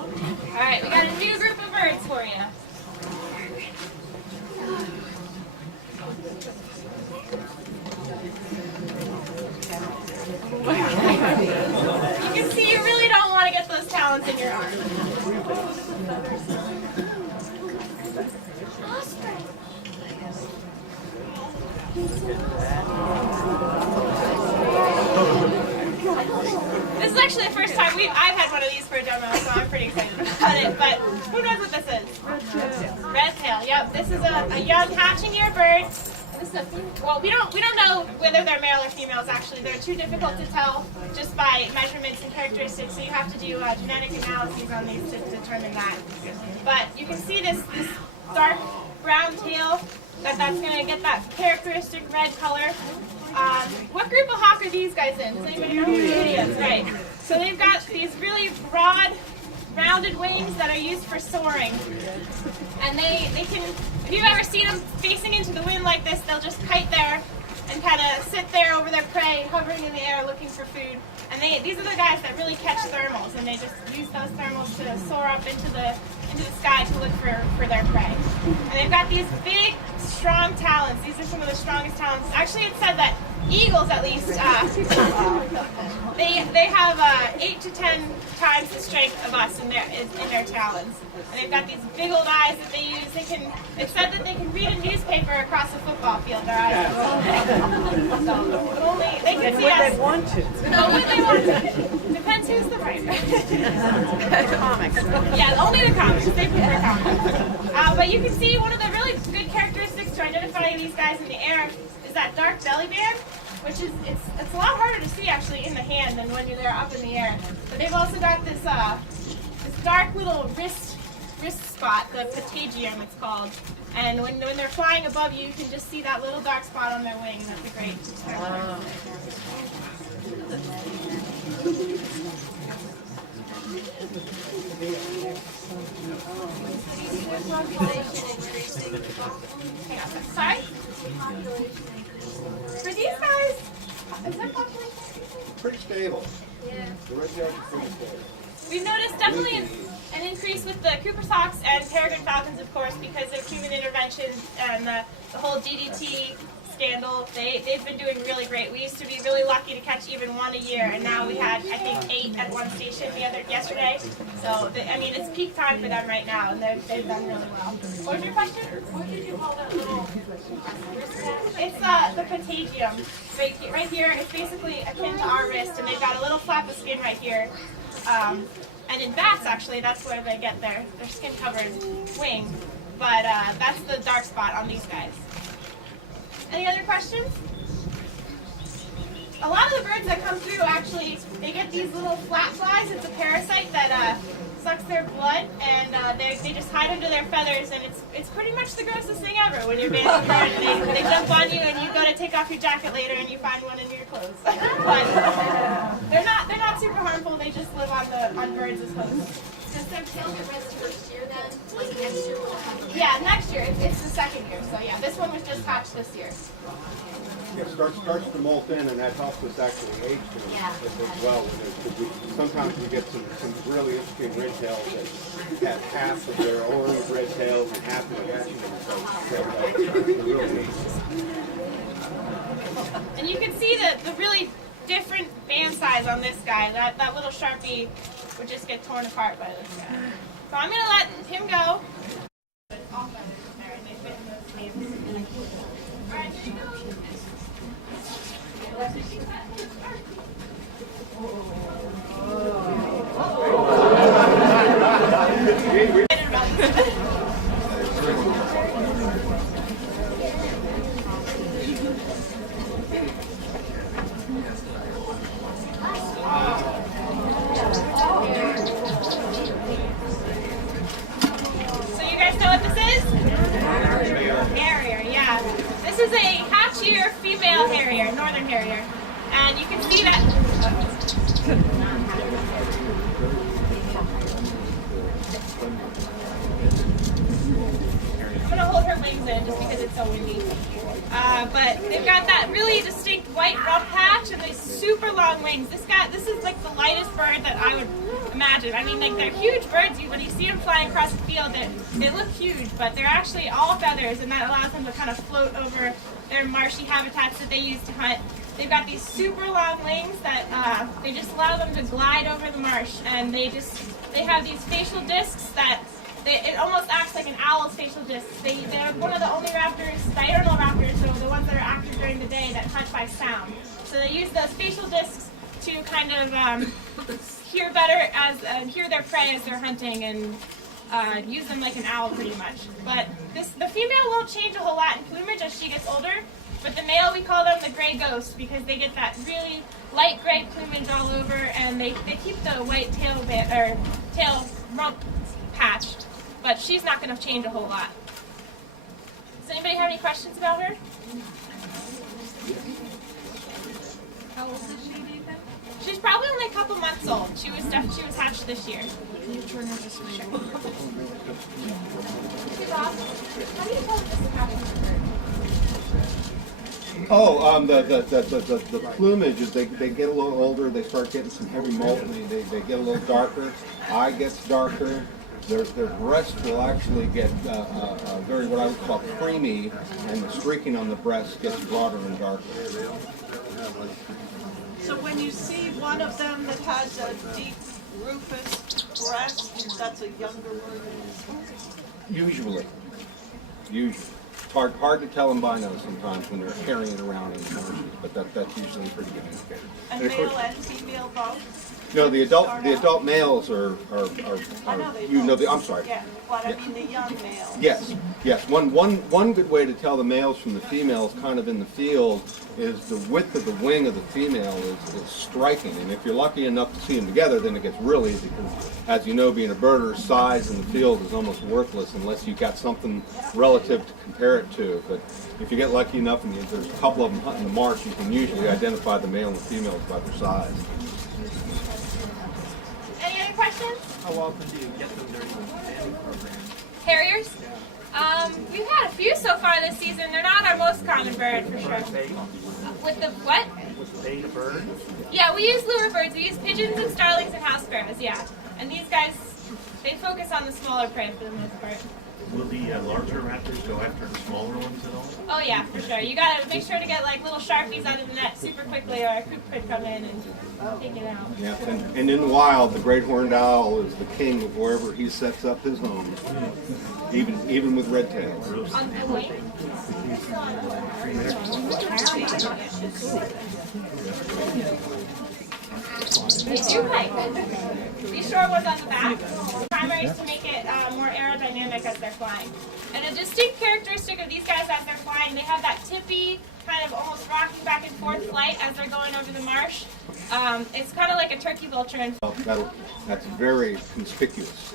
Alright, we got a new group of birds for you. You can see you really don't want to get those talons in your arm. This is actually the first time I've had one of these for a demo, so I'm pretty excited about it. But who knows what this is? Red tail. Yep, this is a young hatching year bird. This is a female. Well, we don't know whether they're male or females. Actually, they're too difficult to tell just by measurements and characteristics. So you have to do genetic analyses on these to determine that. But you can see this dark brown tail. That's going to get that characteristic red color. What group of hawk are these guys in? Does anybody know? Booidias, right. So they've got these really broad, rounded wings that are used for soaring. And they can, if you've ever seen them facing into the wind like this, they'll just kite there and kind of sit there over their prey, hovering in the air looking for food. And these are the guys that really catch thermals, and they just use those thermals to soar up into the sky to look for their prey. And they've got these big, strong talons. These are some of the strongest talons. Actually, it said that eagles, at least, they have 8 to 10 times the strength of us in their talons. And they've got these big old eyes that they use. It said that they can read a newspaper across a football field. Their eyes. But only they can see us. They want to. No, when they want to. Depends who's the writer. Comics. Yeah, only the comics. They prefer comics. But you can see one of the really good characteristics to identify these guys in the air is that dark belly band, which is it's a lot harder to see actually in the hand than when you're up in the air. But they've also got this dark little wrist spot, the patagium it's called. And when they're flying above you, you can just see that little dark spot on their wing. That's a great Sorry? For these guys, is their population pretty stable. Yeah. The red tails are pretty stable. We've noticed definitely an increase with the Cooper's hawks and peregrine falcons, of course, because of human intervention and the whole DDT scandal. They've been doing really great. We used to be really lucky to catch even one a year, and now we had, I think, 8 at one station yesterday. So, it's peak time for them right now, and they've done really well. What was your question? What did you call that little? It's the patagium. Right here, it's basically akin to our wrist, and they've got a little flap of skin right here. And in bats, actually, that's where they get their skin-covered wing. But that's the dark spot on these guys. Any other questions? A lot of the birds that come through, actually, they get these little flat flies. It's a parasite that sucks their blood, and they just hide under their feathers, and it's pretty much the grossest thing ever when you're banding a bird and they jump on you and you go to take off your jacket later and you find one in your clothes. But they're not super harmful. They just live on birds as hosts. Does their tail get red the first year then? Like next year will have Yeah, next year. It's the second year. So yeah, this one was just hatched this year. Yeah, starts to molt in, and that helps us actually age them as well. Sometimes we get some really interesting red tails that have half of their orange red tails and half of the hatching them. So they're really neat. And you can see the really different band size on this guy. That little Sharpie would just get torn apart by this guy. So I'm going to let him go. Alright, here you go. So you guys know what this is? Harrier, yeah. This is a hatch-year female harrier, northern harrier. And you can see that. gonna hold her wings in just because it's so windy. But they've got that really distinct white rump patch and these super long wings. This is like the lightest bird that I would imagine. I mean, like they're huge birds. When you see them flying across the field, they look huge, but they're actually all feathers, and that allows them to kind of float over their marshy habitats that they use to hunt. They've got these super long wings that they just allow them to glide over the marsh, and they have these facial discs that it almost acts like an owl's facial disc. They're one of the only raptors, diurnal raptors, so the ones that are active during the day that hunt by sound. So they use those facial discs to kind of hear better hear their prey as they're hunting and use them like an owl pretty much. But the female won't change a whole lot in plumage as she gets older, but the male, we call them the gray ghost because they get that really light gray plumage all over, and they keep the white tail rump patched. But she's not going to change a whole lot. Does anybody have any questions about her? How old is she, do you think? She's probably only a couple months old. She was hatched this year. Can you turn her this way? Sure. Bob, how do you tell this is happening? Oh, the plumage is they get a little older, they start getting some heavy molt, and they get a little darker. Eye gets darker. Their breast will actually get very what I would call creamy, and the streaking on the breast gets broader and darker. So when you see one of them that has a deep rufous breast, that's a younger one? Usually. It's hard to tell them by nose sometimes when they're carrying it around in the marshes, but that's usually a pretty good indicator. And of course- male and female both? No, the adult males are I know they you know both. I'm sorry. Yeah, but I mean the young male. Yes. One good way to tell the males from the females kind of in the field is the width of the wing of the female is striking. And if you're lucky enough to see them together, then it gets real easy because, as you know, being a birder, size in the field is almost worthless unless you've got something relative to compare it to. But if you get lucky enough and there's a couple of them hunting the marsh, you can usually identify the male and the females by their size. Any other questions? How often do you get them during the banding program? Harriers? We've had a few so far this season. They're not our most common bird for sure. Bait? With the what? With bait a bird? Yeah, we use lure birds. We use pigeons and starlings and house sparrows, yeah. And these guys, they focus on the smaller prey for the most part. Will the larger raptors go after the smaller ones at all? Oh yeah, for sure. You gotta make sure to get like little sharpies out of the net super quickly or a coop could come in and take it out. Yeah, and in the wild, the great horned owl is the king of wherever he sets up his home, even with red tails. On the wing? They do like. These short ones on the back. Primary is to make it more aerodynamic as they're flying. And a distinct characteristic of these guys as they're flying, they have that tippy, kind of almost rocking back and forth flight as they're going over the marsh. It's kind of like a turkey vulture. And That's very conspicuous.